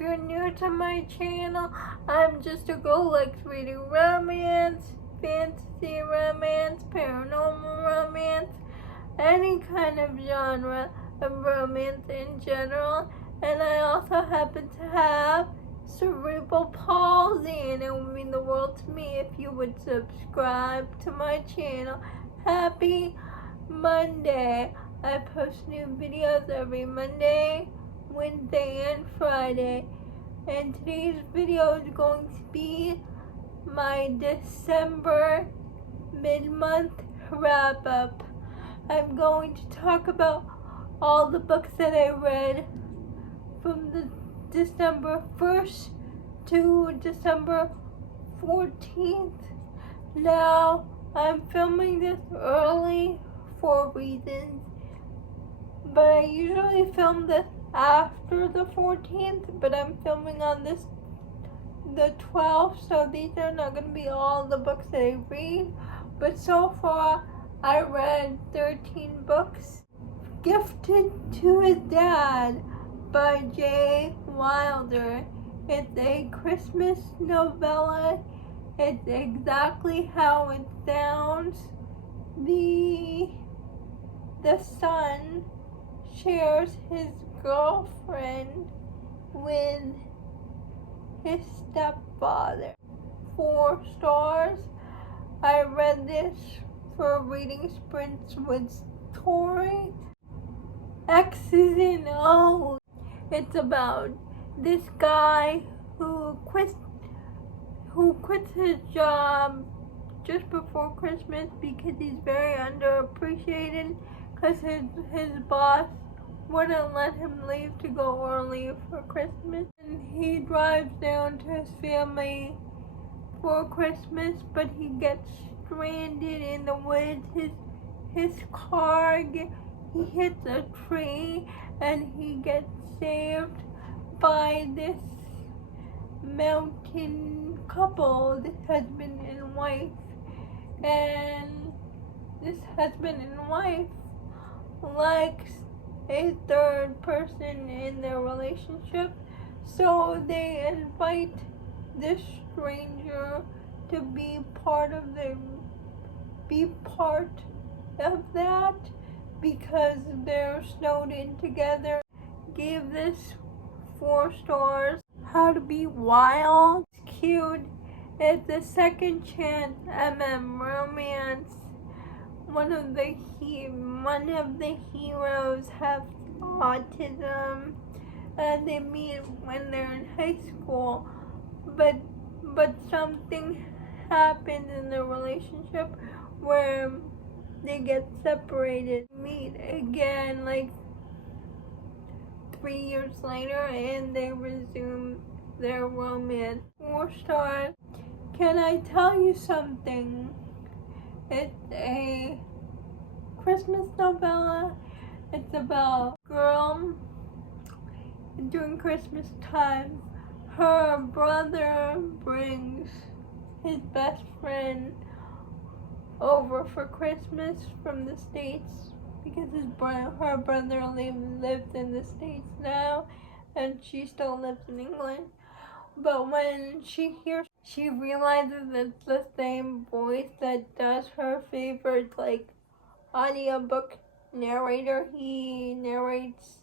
you're new to my channel, I'm just a girl who likes reading romance, fantasy romance, paranormal romance, any kind of genre of romance in general. And I also happen to have cerebral palsy, and it would mean the world to me if you would subscribe to my channel. Happy Monday! I post new videos every Monday, Wednesday, and Friday. And today's video is going to be my December mid-month wrap-up. I'm going to talk about all the books that I read from the December 1st to December 14th. Now, I'm filming this early for reasons, but I usually film this after the 14th, but I'm filming on the 12th, so these are not going to be all the books that I read, but so far I read 13 books. Gifted to His Dad by J. Wilder. It's a Christmas novella. It's exactly how it sounds. The son shares his girlfriend with his stepfather. 4 stars. I read this for reading sprints with Tori. X's and O's. It's about this guy who quits his job just before Christmas because he's very underappreciated, because his boss wouldn't let him leave to go early for Christmas. And he drives down to his family for Christmas, but he gets stranded in the woods. His car he hits a tree, and he gets saved by this mountain couple, this husband and wife. And this husband and wife likes a third person in their relationship, so they invite this stranger to be part of that because they're snowed in together. Gave this 4 stars. How to Be Wild. It's cute. It's a second chance romance. One of the heroes have autism, and they meet when they're in high school, but something happens in their relationship where they get separated, meet again like 3 years later, and they resume their romance. 4 stars. Can I tell you something? It's a Christmas novella. It's about a girl during Christmas time. Her brother brings his best friend over for Christmas from the States because her brother lives in the States now, and she still lives in England. But when she hears, she realizes it's the same voice that does her favorite audiobook narrator. He narrates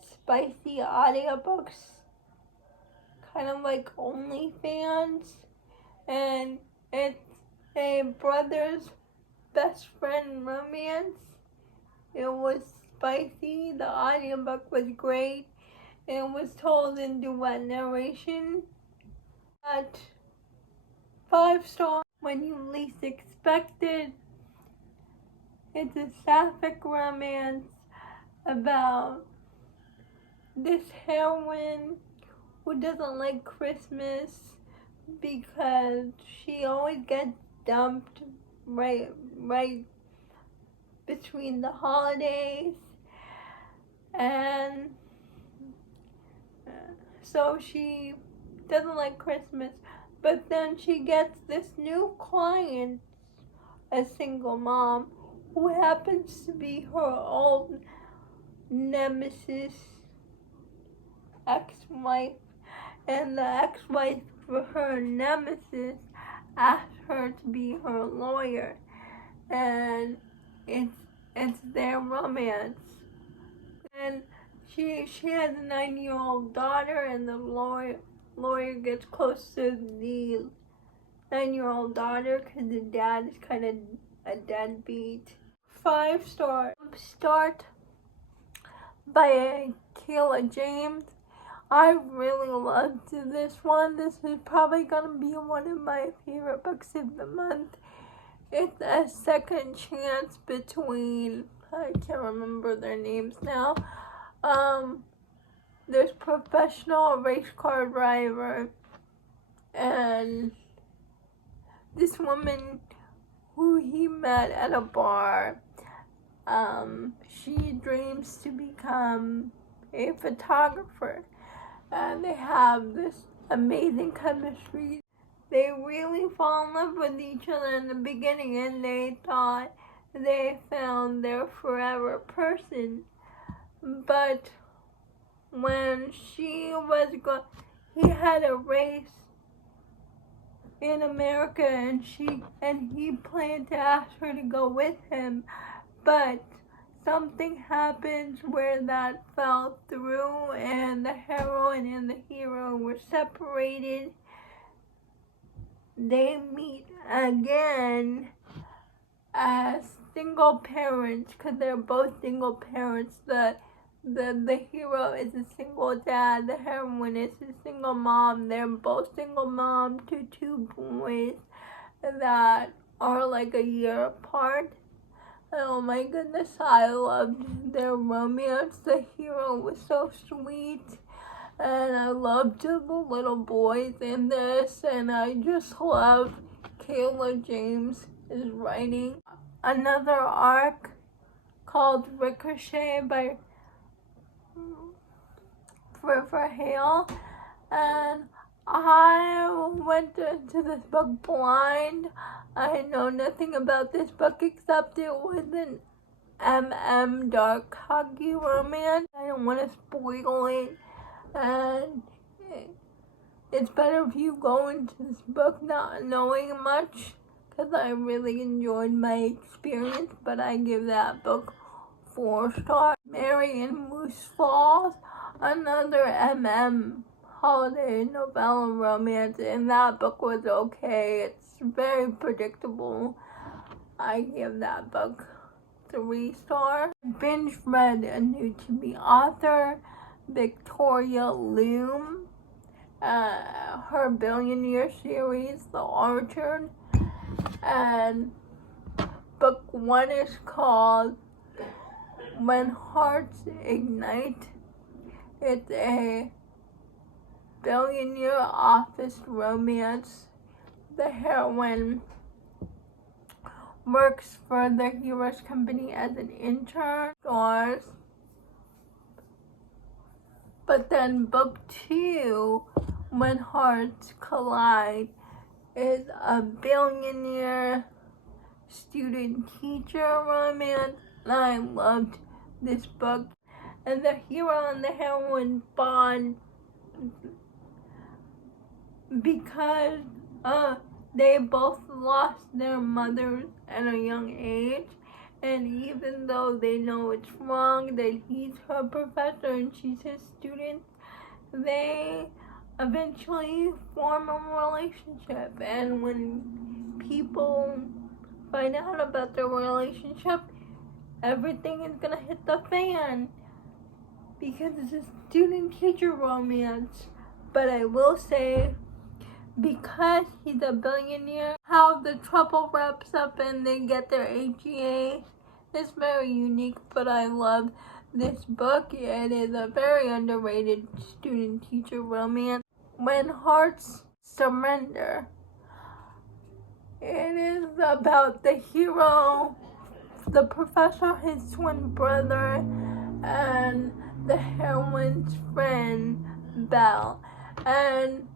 spicy audiobooks, kind of like OnlyFans, and it's a brother's best friend romance. It was spicy. The audiobook was great. It was told in duet narration. At 5 stars. When You Least Expected. It's a sapphic romance about this heroine who doesn't like Christmas because she always gets dumped right between the holidays, and so she doesn't like Christmas. But then she gets this new client, a single mom, who happens to be her old nemesis ex-wife. and the ex-wife for her nemesis asked her to be her lawyer, and it's their romance. And she has a 9-year-old daughter, and the lawyer gets close to the 9-year-old daughter because the dad is kind of a deadbeat. 5 stars. Jumpstart by Kayla James. I really loved this one. This is probably gonna be one of my favorite books of the month. It's a second chance between, I can't remember their names now. There's professional race car driver and this woman who he met at a bar. She dreams to become a photographer, and they have this amazing chemistry. They really fall in love with each other in the beginning, and they thought they found their forever person. But when he had a race in America, and he planned to ask her to go with him, but something happens where that fell through, and the heroine and the hero were separated. They meet again as single parents, because they're both single parents. The hero is a single dad, the heroine is a single mom. They're both single mom to 2 boys that are like a year apart. Oh my goodness, I loved their romance. The hero was so sweet, and I loved the little boys in this, and I just love Kayla James' writing. Another arc called Ricochet by River Hale, and I went into this book blind. I know nothing about this book except it was an dark hockey romance. I don't want to spoil it, and it's better if you go into this book not knowing much, because I really enjoyed my experience. But I give that book 4 stars. Mary in Moose Falls, another holiday novella romance, and that book was okay. It's very predictable. I give that book 3 stars. Binge read a new to me author, Victoria Loom, her billionaire series, The Orchard, and book 1 is called When Hearts Ignite. It's a billionaire office romance. The heroine works for the hero's company as an intern. But then book 2, When Hearts Collide, is a billionaire student-teacher romance, and I loved this book. And the hero and the heroine bond because they both lost their mothers at a young age, and even though they know it's wrong that he's her professor and she's his student, they eventually form a relationship. And when people find out about their relationship, everything is gonna hit the fan, because it's a student-teacher romance. But I will say, because he's a billionaire, how the trouble wraps up and they get their AGA is very unique. But I love this book. It is a very underrated student-teacher romance. When Hearts Surrender. It is about the hero, the professor, his twin brother, and the heroine's friend, Belle. And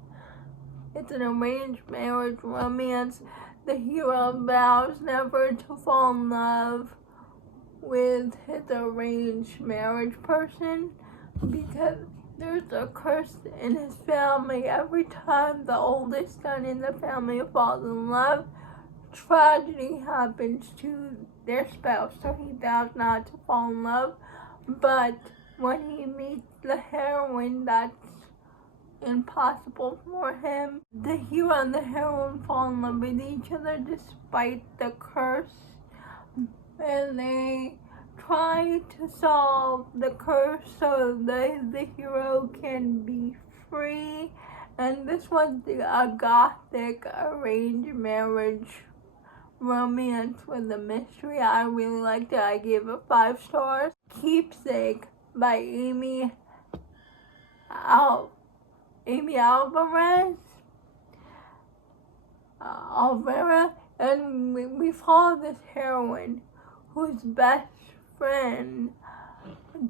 it's an arranged marriage romance. The hero vows never to fall in love with his arranged marriage person because there's a curse in his family. Every time the oldest son in the family falls in love, tragedy happens to their spouse, so he vows not to fall in love. But when he meets the heroine, that's impossible for him. The hero and the heroine fall in love with each other despite the curse, and they try to solve the curse so the hero can be free. And this was a gothic arranged marriage romance with a mystery. I really liked it. I gave it 5 stars. Keepsake by Amy Alvarez, and we follow this heroine whose best friend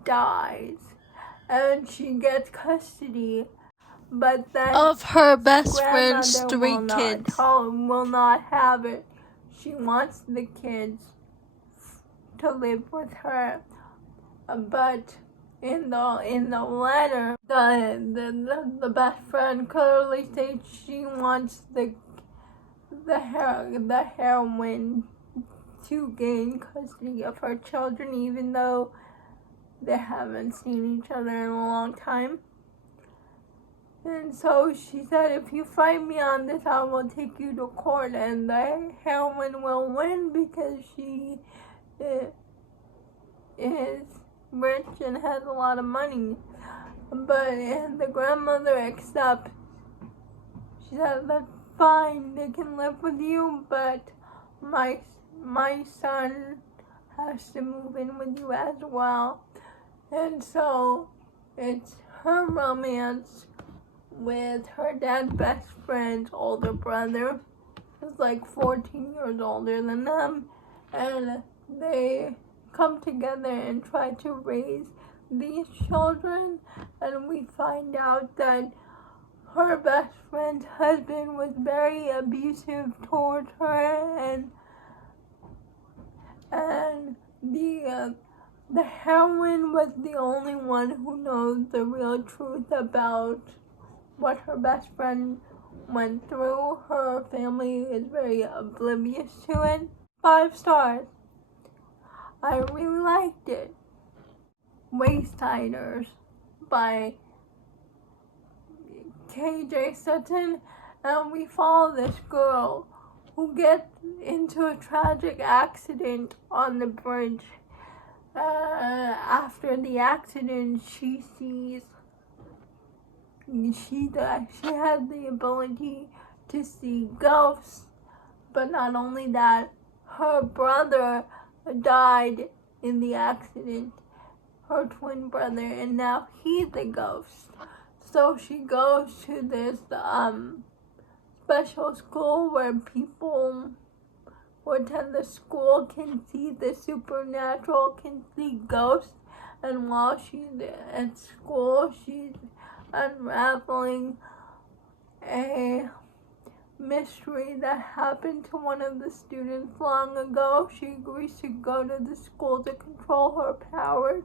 dies, and she gets custody, but then of her best friend's 3 kids. Will not have it. She wants the kids to live with her, but in the letter, the best friend clearly states she wants the heroine to gain custody of her children, even though they haven't seen each other in a long time. And so she said, if you fight me on this, I will take you to court, and the heroine will win because she is rich and has a lot of money. But the grandmother accepts. She said, that's fine, they can live with you, but my son has to move in with you as well. And so it's her romance with her dad's best friend's older brother, who's like 14 years older than them, and they come together and try to raise these children. And we find out that her best friend's husband was very abusive towards her, and the heroine was the only one who knows the real truth about what her best friend went through. Her family is very oblivious to it. 5 stars. I really liked it. Waysiders by KJ Sutton, and we follow this girl who gets into a tragic accident on the bridge. After the accident, she sees she has the ability to see ghosts, but not only that, her brother died in the accident, her twin brother, and now he's a ghost. So she goes to this special school where people who attend the school can see the supernatural, can see ghosts, and while she's at school, she's unraveling a mystery that happened to one of the students long ago. She agrees to go to the school to control her powers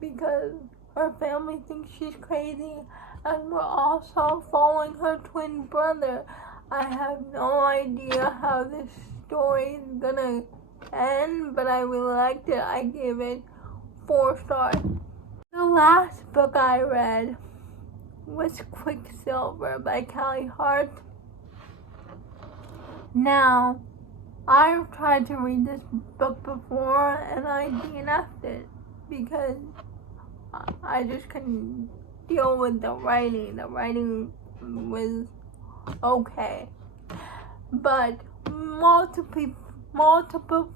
because her family thinks she's crazy, and we're also following her twin brother. I have no idea how this story is gonna end, but I really liked it. I gave it 4 stars. The last book I read was Quicksilver by Callie Hart. Now, I've tried to read this book before and I DNF'd it because I just couldn't deal with the writing. The writing was okay, but multiple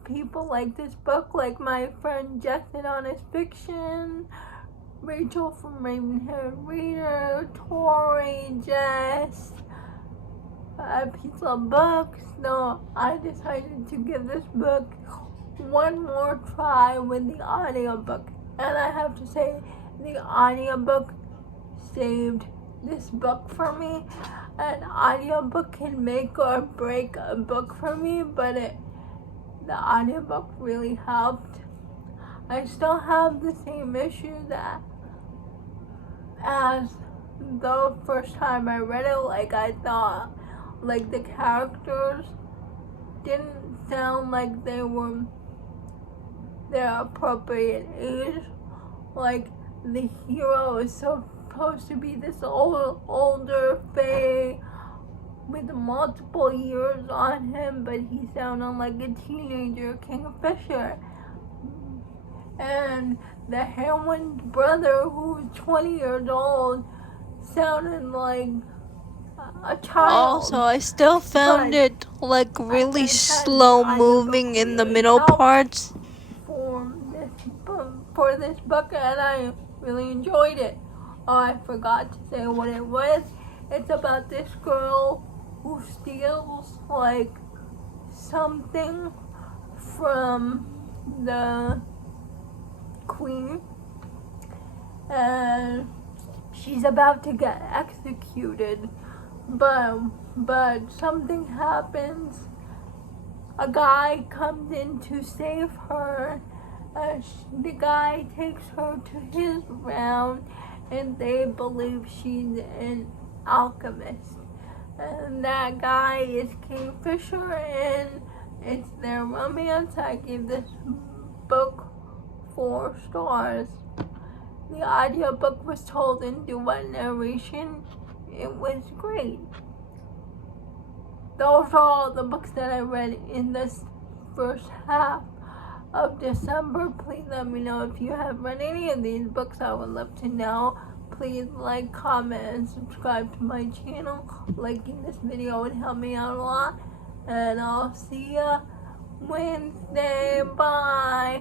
people like this book, like my friend Jess at Honest Fiction, Rachel from Ravenhair Reader, Tori, Jess, Pizza Books. No, I decided to give this book one more try with the audiobook, and I have to say the audiobook saved this book for me. An audiobook can make or break a book for me, but the audiobook really helped. I still have the same issue that as the first time I read it, like I thought, like the characters didn't sound like they were their appropriate age. Like the hero is supposed to be this older fae with multiple years on him, but he sounded like a teenager kingfisher. And the heroine's brother, who was 20 years old, sounded like a child. Also, I still found it like really slow moving in the middle parts. For this book, and I really enjoyed it. Oh, I forgot to say what it was. It's about this girl who steals like something from the queen, and she's about to get executed, but something happens. A guy comes in to save her. The guy takes her to his realm, and they believe she's an alchemist. And that guy is Kingfisher, and it's their romance. I gave this book 4 stars. The audiobook was told in duet narration. It was great. Those are all the books that I read in this first half of December. Please let me know if you have read any of these books. I would love to know. Please like, comment, and subscribe to my channel. Liking this video would help me out a lot. And I'll see ya Wednesday. Bye.